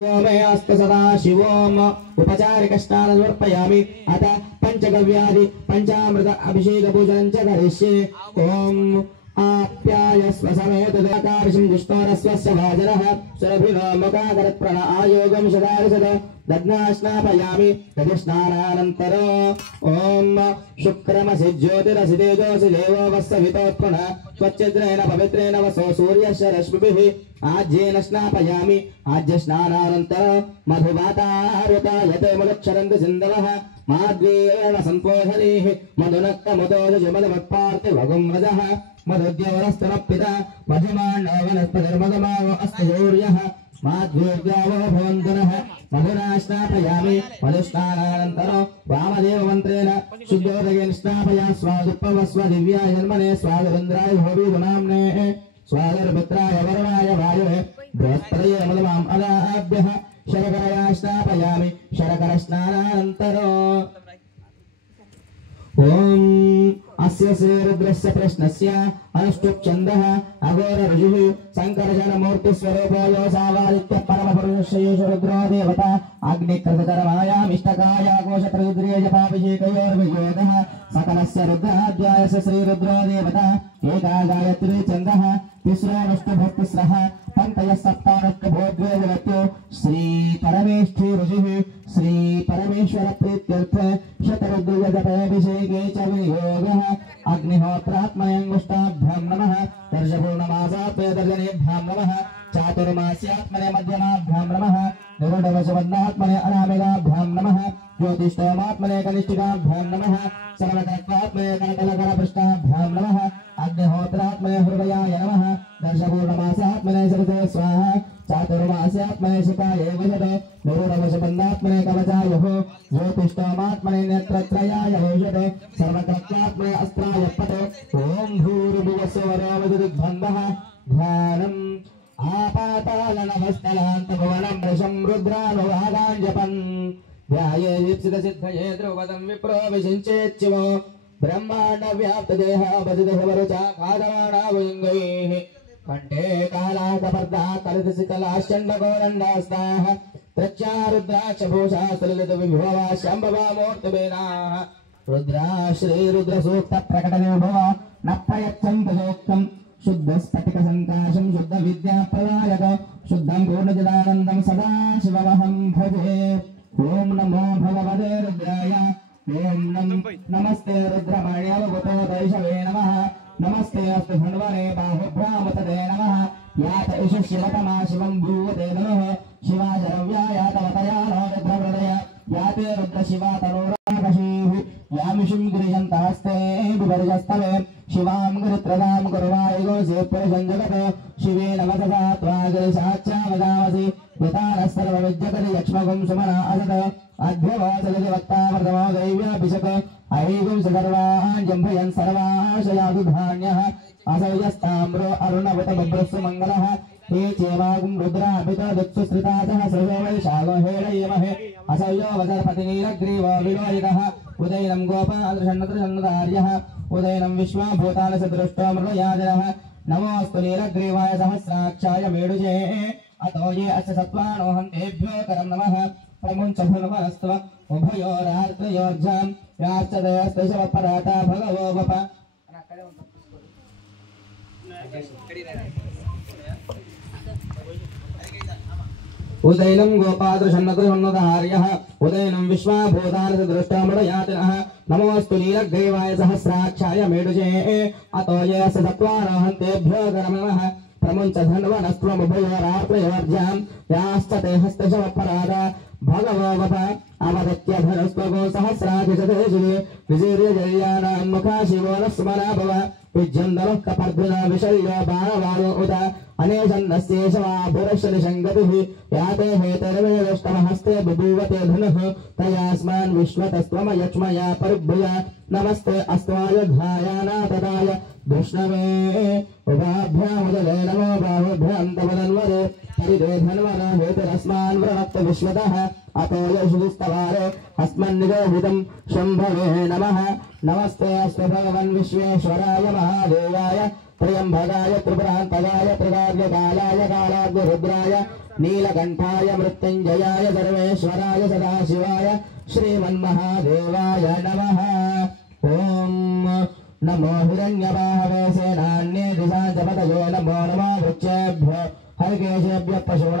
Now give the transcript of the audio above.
ओमेऽस्तु सदा शिवोम उपचारिकस्नानं समर्पयामि अथ पंचगव्यादि पंचामृत अभिषेक पूजनं च करिष्ये। ओम आप्यायस्व समेतदाकार्षं दुष्टोरस्वस्य भाजनः सुरभिनो मुखाकरत्प्रण आयोगं शदारिषद दग्नास्नापयामि तदिस्नानानन्तरो ओम शुक्रमसि ज्योतिरसि तेजोसि देवो वस्सवितोत्प्रण त्वच्चिद्रेण पवित्रेण वसो सूर्यस्य रश्मिभिः आज्येन स्नापयामि आज्य स्नानानन्तरं मधुवातारुतायते मुदक्षरन्ति सिन्धवः माद्वेन सम्पोषणीः मधुनक्तमदोजमदवत्पार्थिवगुं रजः मधुद्यवरस्तनपिता मधुमान्नो वनस्पतिर्मधुमावो अस्तु सूर्यः माद्वेद्यावो भवन्तनः मधुना स्नापयामि मधुस्नानानन्तरं वामदेवमन्त्रेण शुद्धोदकेन स्नापया स्वादुपवस्व दिव्याय जन्मने स्वादुन्द्राय भोरुनाम्ने स्वादर्मित्राय वरुणाय वायुवे बृहस्पतये मधुमाम् अदाभ्यः शर्करया स्नापयामि शर्करस्नानानन्तरम् ओम अस्य श्रीरुद्रस्य प्रश्नस्य अनुष्टुप् छन्दः अघोर ऋषिः शङ्करजनमूर्तिस्वरूपो योऽसावादित्य परमपुरुषस्य रुद्रो देवता अग्निकृतकरमायामिष्टकाय कोशत्रयुद्रिय जपाभिषेकयोर्वियोगः सकलस्य रुद्राध्यायस्य श्रीरुद्रो देवता एका गायत्री छन्दः तिस्रोऽनुष्टुभक्तिस्रः पन्तयः सप्तानष्टभोद्वे जगत्यो श्री परमेष्ठी ऋषिः श्री परमेश्वर प्रीत्यर्थ शतरुद्र जपाभिषेके च वियोगः अग्निहोत्रात्मयङ्गुष्टाभ्यां नमः दर्शपूर्णमासात्मयदर्शनेभ्यां नमः चातुर्मास्यात्मने मध्यमाभ्यां नमः निरुडवशवन्नात्मने अनामिकाभ्यां नमः ज्योतिष्ठोमात्मने कनिष्ठिकाभ्यां नमः सर्वतत्त्वात्मने कनकलकरपृष्ठाभ्यां नमः अग्निहोत्रात्मने हृदयाय नमः दर्शपूर्णमासात्मने सरसे स्वाहा चातुर्मास्यात्मने शिखाय वशत निरुडवशवन्नात्मने कवचाय ज्योतिष्ठोमात्मने नेत्रत्रयाय वशत सर्वतत्त्वात्मने अस्त्राय पत ओम भूर्भुवस्वरोमदिग्बन्धः ध्यानम् आपातालनभस्थलान्तभुवनं वृषं रुद्रानुवादाञ्जपन् ध्यायेत्सिद्धसिद्धये द्रौपदं विप्रो विषिञ्चेच्छिवो ब्रह्माण्डव्याप्तदेहावसिदहवरुचाखादमाणावलिङ्गैः कण्ठे कालाकपर्दा कलितशितलाश्चण्डगोरण्डास्ताः प्रत्यारुद्राक्षभूषा सलिलतविभवा शम्भवामूर्तिवेनाः रुद्रा श्रीरुद्रसूक्तप्रकटनिर्भवा न प्रयच्छन्तु सूक्तम् शुद्धस्फटिकसङ्काशं शुद्धविद्याप्रदायक शुद्धं पूर्णजलानन्दं सदा शिवमहं भजे। ओम नमो भगवते रुद्राय ओम नमस्ते रुद्रमण्यवगतो दैशवे नमः नमस्ते अस्तु धन्वने बाहुभ्यामुतते नमः यात इष शिवतमा शिवं भूवते नमः शिवाशरव्याय तवतया नो रुद्रहृदय याते रुद्रशिवा तनोराकशीः यामिषुं गिरिजन्तहस्ते विपर्यस्तवे शिवां गिरित्रदां कुर्वायुगो सेपुरुषञ्जगत शिवे नमसदा त्वागिरिसाक्षा वदामसि यतानः सर्वविद्यकरि लक्ष्मगुं सुमना असत अध्यवासलिवत्तावर्तमो दैव्याभिषक ऐगुं सर्वान् जम्भयन् सर्वाशयादु धान्यः असौयस्ताम्रो अरुणवत बभ्रस्सु मङ्गलः हे चेवागुं रुद्राभितदित्सु श्रितासः सर्वो वैशालो हेळयमहे असौयो वदर्पतिनीलग्रीवो विलोहितः उदयनं गोपालषण्णत्रषण्णदार्यः उदयनं विश्वाभूतानि सदृष्टो मृगयाजनः नमोऽस्तु नीलग्रीवाय सहस्राक्षाय मेडुजे अतो ये अस्य सत्त्वानो हन्तेभ्यो करं नमः प्रमुञ्च भुवनस्त्व उभयोरार्त्रयोर्जां याश्चदयस्तशवपराता भगवो वप उदयनं गोपादृषण्णत्रषण्णदार्यः उदयनं विश्वाभूतानि सदृष्टो मृगयातिनः नमोऽस्तु नीलग्रीवाय सहस्राक्षाय मेडुजे अतो ये अस्य सत्त्वानो हन्तेभ्यो करं नमः प्रमुञ्च धन्वनस्त्वमुभयोरार्त्रयोर्जां याश्चते हस्तशवपरादा भगवो वप अवदत्यधनस्त्वगो सहस्राधिशते शिवे विजीर्यजल्यानां मुखा शिवो न स्मरा भव विज्यन्दनः कपर्धुना विशल्यो बाणवायो उत अनेशन्नस्येषवाभुरशनिषङ्गतिः याते हेतर्वेदष्टमहस्ते बभूवते धनुः तयास्मान् विश्वतस्त्वमयक्ष्मया परिभूय नमस्ते अस्त्वायुधायानातदाय विष्णवे उभाभ्यामुदले नमो बाहुभ्यां तव धन्वरे परिदे धन्वन हेतरस्मान् वृणक्त विश्वतः अतो यशुस्तवारे अस्मन्निरोहितं शम्भवे नमः नमस्ते अस्तु भगवन् विश्वेश्वराय महादेवाय त्र्यंबकाय त्रिपुरांतकाय त्रिकार्यकालाय कालाग्निरुद्राय नीलकंठाय मृत्युंजयाय सर्वेश्वराय सदाशिवाय श्रीमन्महादेवाय नमः। ओम नमो हिरण्यबाहवे सेनान्ये दिशां च पतयो नमो नमो वृक्षेभ्यो हरिकेशेभ्यः पशूनां